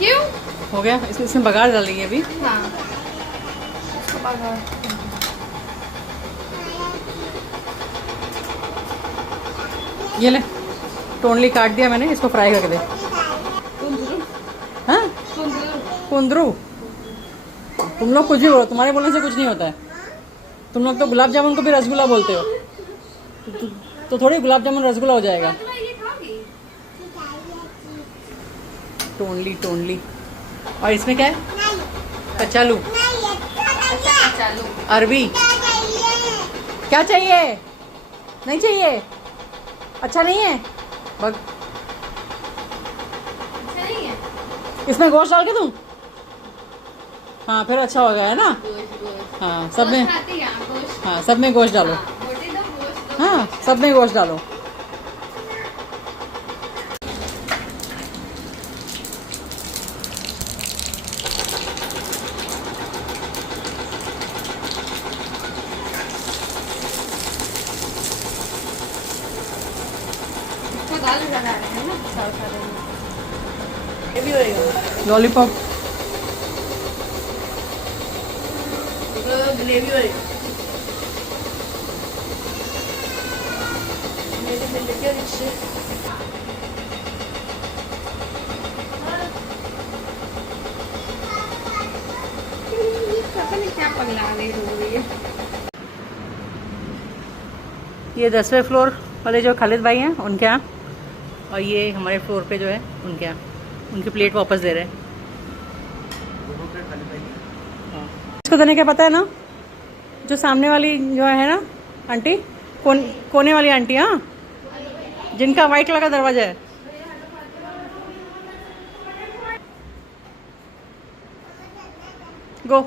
क्यों? हो गया। इसमें बघार डालेंगे अभी। हाँ, इसको बघार। ये ले, टोनली काट दिया मैंने, इसको फ्राई करके दे। हाँ, कुंदरू। तुम लोग कुछ भी बोलो, तुम्हारे बोलने से कुछ नहीं होता है। तुम लोग तो गुलाब जामुन को भी रसगुल्ला बोलते हो, तो थोड़ी गुलाब जामुन रसगुल्ला हो जाएगा। टोनली। और इसमें क्या है? कचालू, अरबी। क्या चाहिए? नहीं चाहिए? अच्छा नहीं है? बग इसमें गोश्त डाल के दूं? हाँ, फिर अच्छा हो गया है ना। हाँ, सब में, हाँ सब में गोश्त डालो। हाँ, सब में गोश्त डालो। लॉलीपॉप ग्रेवी वाली क्या पगला रही है। ये 10वें फ्लोर वाले जो खालिद भाई हैं उनके यहाँ, और ये हमारे फ्लोर पे जो है उनके यहाँ, उनकी प्लेट वापस दे रहे हैं। इसको देने क्या पता है ना, जो सामने वाली जो है ना आंटी, कोने वाली आंटी, हाँ, जिनका वाइट कलर का दरवाजा है। गो।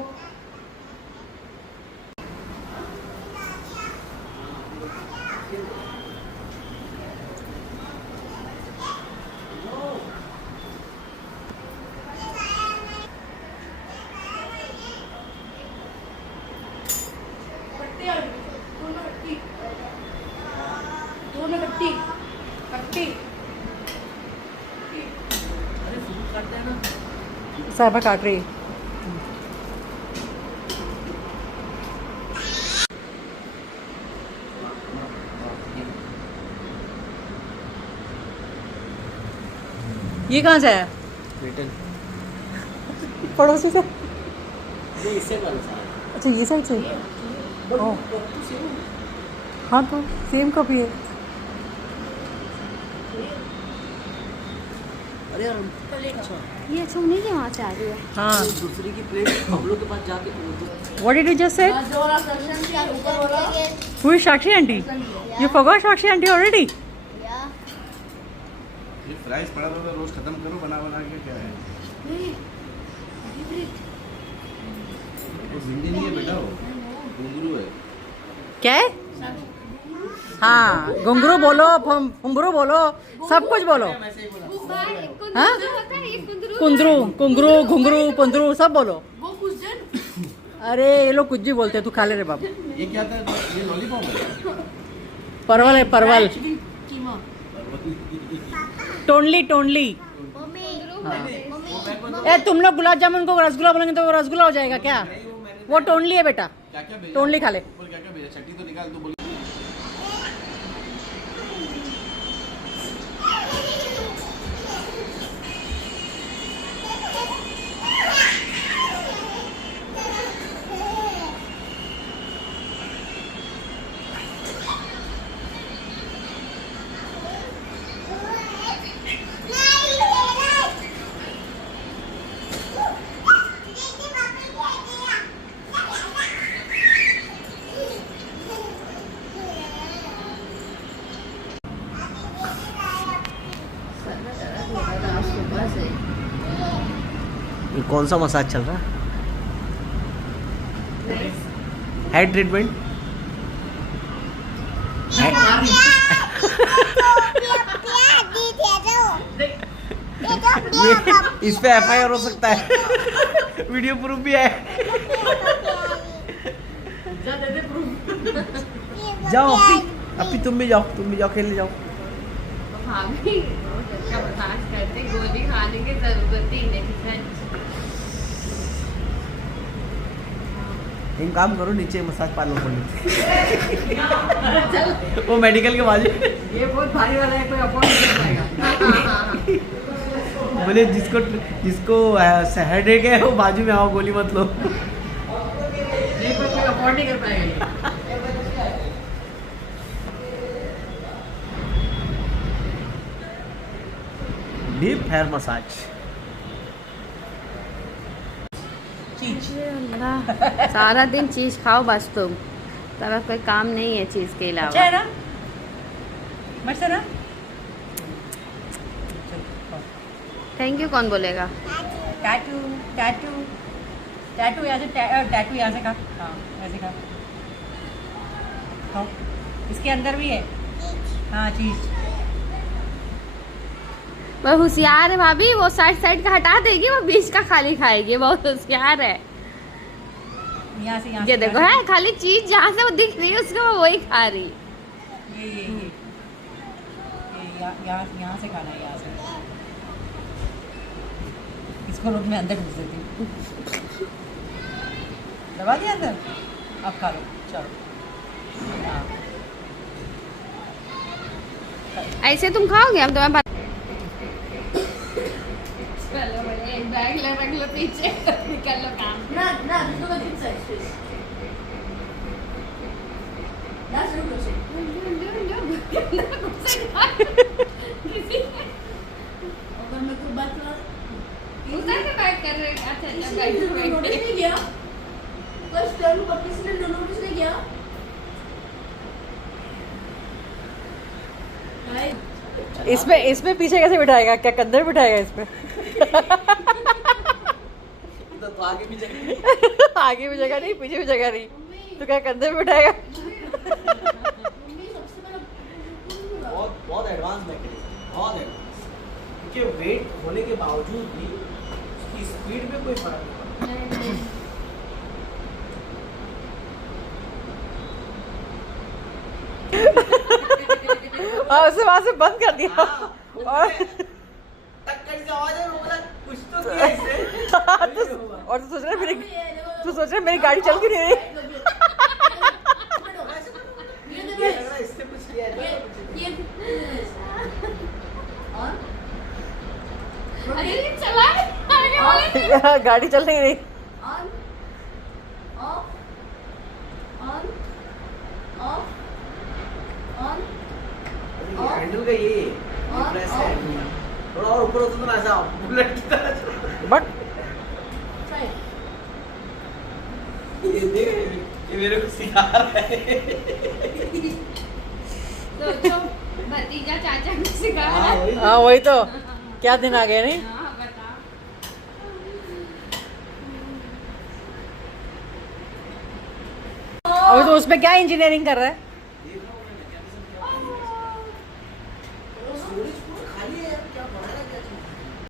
साहिबा काट रही। ये कहाँ से आया? पड़ोसी से। अच्छा, ये साइड से। ओह, हाँ तो सेम कॉपी है। अरे यार, ये अच्छा नहीं है, वहाँ से आ रही है। हाँ, दूसरी की प्लेट हम लोग के पास जाके What did you just say? Who is Sakshi auntie? You forgot Sakshi auntie already? ये फ्राइज पड़ा था तो रोज खत्म करो, बना के क्या है? वो जिंदी नहीं है बेटा, वो घुंघरू है। क्या है? हाँ, घुंघरू बोलो, घुंघरू बोलो, सब कुछ बोलो। हाँ, कुंदरू, घुंघरू, पुंदरू सब बोलो। अरे ये लोग कुछ भी बोलते हैं, तू खा ले रे बाबू। ये क्या था? ये लॉलीपॉप है? परवल है, परवल। टोनली। ए, तुम लोग गुलाब जामुन को रसगुल्ला बोलेंगे तो वो रसगुल्ला हो जाएगा क्या? वो टोनली है बेटा, क्या भेजा? टोनली खा ले। क्या भेजा? छठी तो निकाल दो। बोल कौन सा मसाज चल रहा है? Head treatment. इस पे FIR हो सकता है। वीडियो प्रूफ भी है। जाओ अपी तुम भी जाओ खेलने जाओ। भाभी उसका मसाज करते, गोली खाने की जरूरत ही नहीं है। एक काम करो, नीचे मसाज पार्लर खोल लो। वो मेडिकल के बाजू। ये बहुत भारी वाला है, कोई अफोर्ड नहीं कर पाएगा। बोले जिसको हेडेक है वो बाजू में आओ, गोली मत लो। ये कोई अफोर्ड नहीं कर पाएगा ये। Deep hair massage. सारा दिन चीज खाओ बस तुम, तेरा कोई काम नहीं है चीज के अच्छा है अलावा। ना, मस्त है ना। थैंक यू कौन बोलेगा? टैटू टैटू टैटू यहाँ से टैटू यहाँ से खा। हाँ ऐसे खा, खाओ। इसके अंदर भी है। हाँ चीज। वो होशियार है भाभी, वो साइड का हटा देगी, वो बीच का खाली खाएगी, बहुत होशियार है। यहाँ से यहाँ ये देखो है, खाली चीज जहाँ से वो दिख रही है उसको वो वही खा रही। ये यहाँ से खाना है, यहाँ से। इसको रोक मैं अंदर घुस देती हूँ। दबा दिया अंदर, अब खा लो चलो। हाँ ऐसे तुम खाओगे? हम तुम्हें बैग रख लो पीछे, निकल लो काम। उधर से बैग कर रहे हैं। अच्छा इसमें पीछे कैसे बिठाएगा? क्या कंधे में बिठाएगा इसमें? तो आगे भी जगह आगे भी जगह नहीं, पीछे भी जगह नहीं, तो क्या कंधे में बिठाएगा? बहुत एडवांस मैकेनिज्म, बहुत एडवांस। क्योंकि वेट होने के बावजूद भी उसकी स्पीड में कोई फर्क नहीं पड़ता। हाँ उसे वहां से बंद कर दिया। और टक्कर से आवाज है, बोला कुछ तो किया इसने। और तू सोच रहा है मेरी गाड़ी चल क्यों नहीं रही? इससे कुछ किया है। गाड़ी चल नहीं रही। हैंडल का ये प्रेस है, थोड़ा और ऊपर होता तो ना ऐसा बुलेट की तरह। बट ये देख, ये मेरे को सिखा रहा है। तो भतीजा चाचा को सिखा रहा है। हाँ वही तो, क्या दिन आ गए नहीं। हाँ, बता। अभी तो उसमें क्या इंजीनियरिंग कर रहा है?